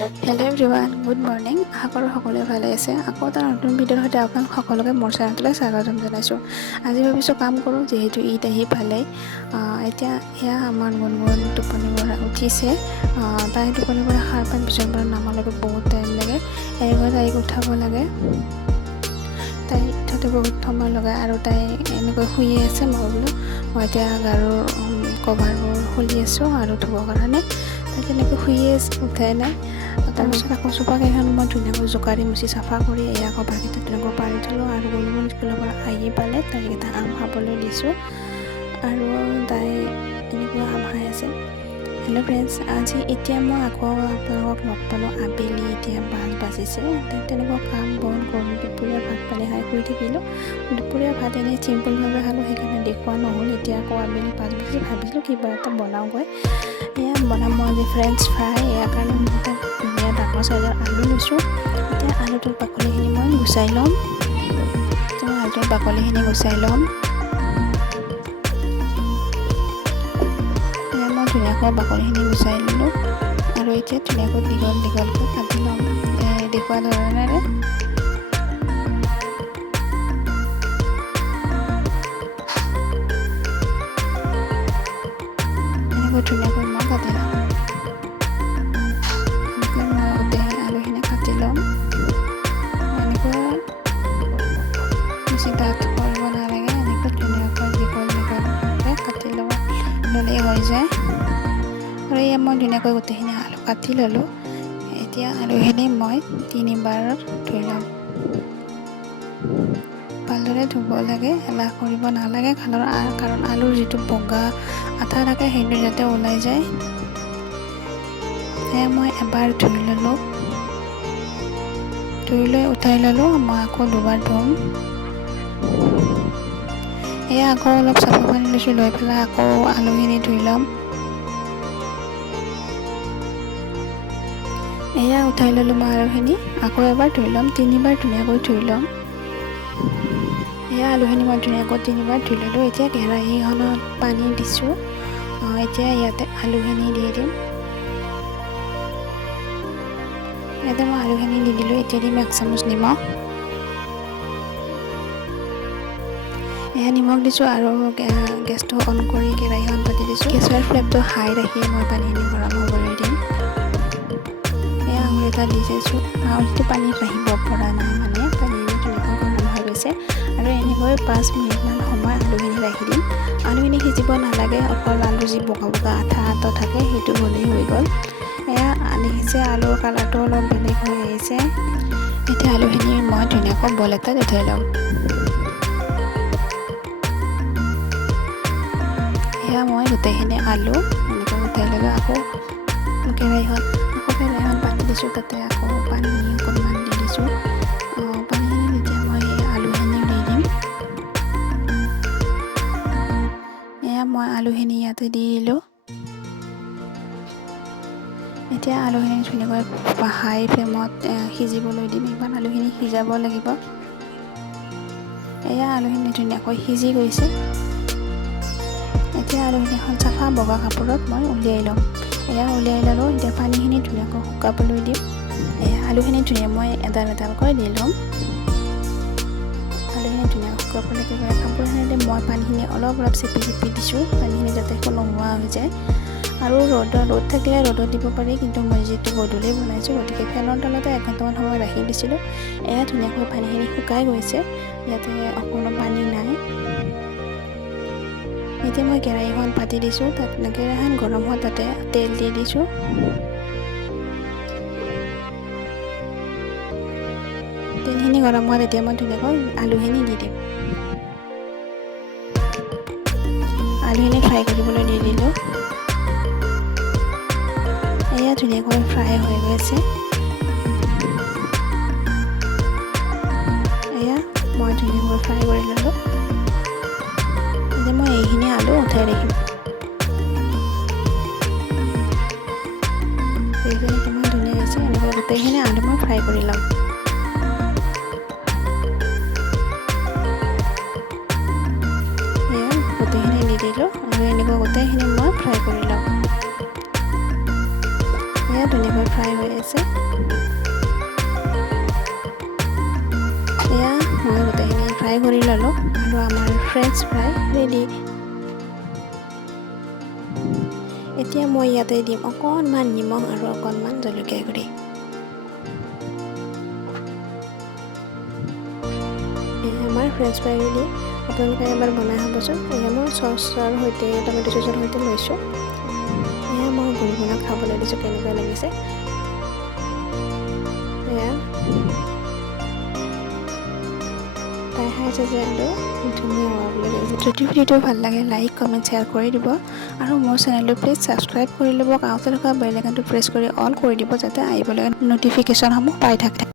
Hello' everyone, good morning. আশা কৰোঁ সকলোৱে ভালে আছে। আকৌ এটা নতুন ভিডিঅ'ৰ সৈতে আপোনাক সকলোকে মোৰ চেনেলটোলৈ স্বাগতম জনাইছোঁ। আজি ভাবিছোঁ কাম কৰোঁ, যিহেতু ঈদ আহি পালেই। এতিয়া এয়া আমাৰ গুণগুণ টোপনিৰ পৰা উঠিছে। তাই টোপনিৰ পৰা সাৰ পাই বিচনাৰ পৰা নামালৈকে বহুত টাইম লাগে। তাইক উঠাব লাগে। তাই উঠাতে বহুত সময় লগায় আৰু তাই এনেকৈ শুয়ে আছে। মই এতিয়া গাৰুৰ কভাৰবোৰ খুলি আছোঁ আৰু ধুবৰ কাৰণে। তাই তেনেকৈ শুয়ে উঠাই নাই। তাৰপিছত আকৌ চোফাকেইখন মই ধুনীয়াকৈ জোকাৰি মুচি চাফা কৰি এয়া কভাৰকেইটা ধুনীয়াকৈ পাৰি থলোঁ আৰু গুণগুণ স্কুলৰ পৰা আহি পালে তাইকেইটা আম খাবলৈ দিছোঁ আৰু তাই এনেকুৱা আম খাই আছে। হেল্ল' ফ্ৰেণ্ডছ, এতিয়া মই আকৌ আপোনালোকক লগ পালোঁ আবেলি। এতিয়া 5 বাজিছে। তেনেকুৱা কাম বন কৰি দুপৰীয়া ভাত পানী খাই শুই থাকিলোঁ। দুপৰীয়া ভাত এনেই চিম্পলভাৱে খালোঁ, সেইকাৰণে দেখুওৱা নহ'ল। এতিয়া আকৌ আবেলি 5 বাজি ভাবিলোঁ কিবা এটা বনাওঁগৈ। এয়া বনাম মই আজি ফ্ৰেঞ্চ ফ্ৰাই। ইয়াৰ কাৰণে মই এটা ধুনীয়া ডাঙৰ চাইজৰ আলু লৈছোঁ। এতিয়া আলুটোৰ বাকলিখিনি মই গুচাই ল'ম। আলুটোৰ বাকলিখিনি গুচাই ল'ম। মই ধুনীয়াকৈ বাকলিখিনি গুচাই ল'লোঁ আৰু এতিয়া ধুনীয়াকৈ দীঘল দীঘলকৈ কাটি ল'ম দেখুওৱা ধৰণেৰে। এনেকৈ ধুনীয়াকৈ মই কাটি ল'ম। এনেকৈ মই গোটেই আলুখিনি কাটি ল'ম। এনেকৈ বেছি ডাঠ কৰিব নালাগে। এনেকৈ ধুনীয়াকৈ দীঘল দীঘলকৈ কাটি ল'লেই হৈ যায়। আৰু এয়া মই ধুনীয়াকৈ গোটেইখিনি আলু কাটি ল'লোঁ। এতিয়া আলুখিনি মই 3বাৰ ধুই ল'ম। ভালদৰে ধুব লাগে, এলাহ কৰিব নালাগে। কাৰণ আলুৰ যিটো বগা আঠা থাকে সেইটো যাতে ওলাই যায়। সেয়া মই এবাৰ ধুই ল'লোঁ। ধুই লৈ উঠাই ল'লোঁ। মই আকৌ দুবাৰ ধুম। এয়া আকৌ অলপ চাফা পানী লৈছোঁ, লৈ পেলাই আকৌ আলুখিনি ধুই ল'ম। এয়া উঠাই ল'লোঁ মই আলুখিনি, আকৌ এবাৰ ধুই ল'ম। 3বাৰ ধুনীয়াকৈ ধুই ল'ম। এয়া আলুখিনি মই ধুনীয়াকৈ 3বাৰ ধুই ল'লোঁ। এতিয়া কেৰাহীখনত পানী দিছোঁ। এতিয়া ইয়াতে আলুখিনি দি দিম। ইয়াতে মই আলুখিনি দি দিলোঁ। এতিয়া দিম 1 চামুচ নিমখ। এয়া নিমখ দিছোঁ আৰু গেছটো অন কৰি কেৰাহীখন পাতি দিছোঁ। গেছৰ ফ্লেমটো হাই ৰাখি মই পানীখিনি গৰম হ'বলৈ দিম। এয়া আঙুলি এটা দি দিছোঁ। আঙুলিটো পানীত ৰাখিব পৰা নাই, মানে পানীখিনি ধুনীয়াকৈ গৰম হৈ গৈছে। আৰু এনেকৈ 5 মিনিটমান সময় আলুখিনি ৰাখি দিম। আলুখিনি সিজিব নালাগে, অকল আলুৰ যি বগা বগা আঠা থাকে সেইটো হ'লেই হৈ গ'ল। এয়া দেখিছে আলুৰ কালাৰটো অলপ বেলেগ হৈ আহিছে। এতিয়া আলুখিনি মই ধুনীয়াকৈ বল এটাত উঠাই ল'ম। এয়া মই গোটেইখিনি আলু এনেকৈ উঠাই ল'লোঁ। আকৌ কেৰাহীখন পাতি দিছোঁ। তাতে আকৌ পানী অকণমান দি দিছোঁ। পানীখিনি যেতিয়া মই আলুখিনি দি দিম। এয়া মই আলুখিনি ইয়াতে দি দিলোঁ। এতিয়া আলুখিনি ধুনীয়াকৈ হাই ফ্লেমত সিজিবলৈ দিম। ইমান আলুখিনি সিজাব লাগিব। এয়া আলুখিনি ধুনীয়াকৈ সিজি গৈছে। এতিয়া আলুখিনি এখন চাফা বগা কাপোৰত মই উলিয়াই ল'ম। এয়া উলিয়াই ল'লোঁ। এতিয়া পানীখিনি ধুনীয়াকৈ শুকাবলৈ দিম। এয়া আলুখিনি মই এডাল এডালকৈ দি ল'ম। আলুখিনি ধুনীয়াকৈ শুকাবলৈ দিব। কাপোৰখিনিতে মই পানীখিনি অলপ চেপি দিছোঁ, পানীখিনি যাতে নোহোৱা হৈ যায়। আৰু ৰ'দ থাকিলে ৰ'দত দিব পাৰি, কিন্তু মই যিহেতু গধূলি বনাইছোঁ, গতিকে ফেনৰ তলতে 1 ঘণ্টামান সময় ৰাখি দিছিলোঁ। এয়া ধুনীয়াকৈ পানীখিনি শুকাই গৈছে। ইয়াতে অকণো পানী নাই। এতিয়া মই কেৰাহীখন পাতি দিছোঁ। কেৰাহীখন গৰম হোৱা তাতে তেল দি দিছোঁ। তেলখিনি গৰম হোৱাত এতিয়া মই ধুনীয়াকৈ আলুখিনি দি দিম। আলুখিনি ফ্ৰাই কৰিবলৈ দি দিলোঁ। এয়া ধুনীয়াকৈ ফ্ৰাই হৈ গৈছে। এয়া মই ধুনীয়াকৈ ফ্ৰাই কৰি ল'লোঁ। এতিয়া মই এইখিনি আলু উঠাই ৰাখিম। এইখিনি কিমান ধুনীয়া হৈছে। এনেকৈ গোটেইখিনি আলু মই ফ্ৰাই কৰি ল'ম। এয়া গোটেইখিনি দি দিলোঁ আৰু এনেকৈ গোটেইখিনি মই ফ্ৰাই কৰি ল'ম। এয়া ধুনীয়াকৈ ফ্ৰাই হৈ আছে। আছে। এয়া মই গোটেইখিনি ফ্ৰাই কৰি ল'লোঁ আৰু আমাৰ ফ্ৰেঞ্চ ফ্ৰাই ৰেডি। এতিয়া মই ইয়াতে দিম অকণমান নিমখ আৰু অকণমান জলকীয়া গুড়ি। আমাৰ ফ্ৰেঞ্চ ফ্ৰাই ৰেডি। আপোনালোকে এবাৰ বনাই খাবচোন। এয়া মই চচৰ সৈতে টমেটো চচৰ সৈতে লৈছোঁ। এয়া মই গুণগুণক খাবলৈ দিছোঁ কেনেকুৱা লাগিছে। এয়া তাই খাইছে যে আৰু ধুনীয়া হোৱা বুলি কৈছে। যদি ভিডিঅ'টো ভাল লাগে লাইক কমেণ্ট শ্বেয়াৰ কৰি দিব আৰু মোৰ চেনেলটো প্লিজ ছাবস্ক্ৰাইব কৰি ল'ব। কাষতে থকা বেল আইকনটো প্ৰেছ কৰি অল কৰি দিব যাতে আহিবলগীয়া ন'টিফিকেশ্যনসমূহ পাই থাকে।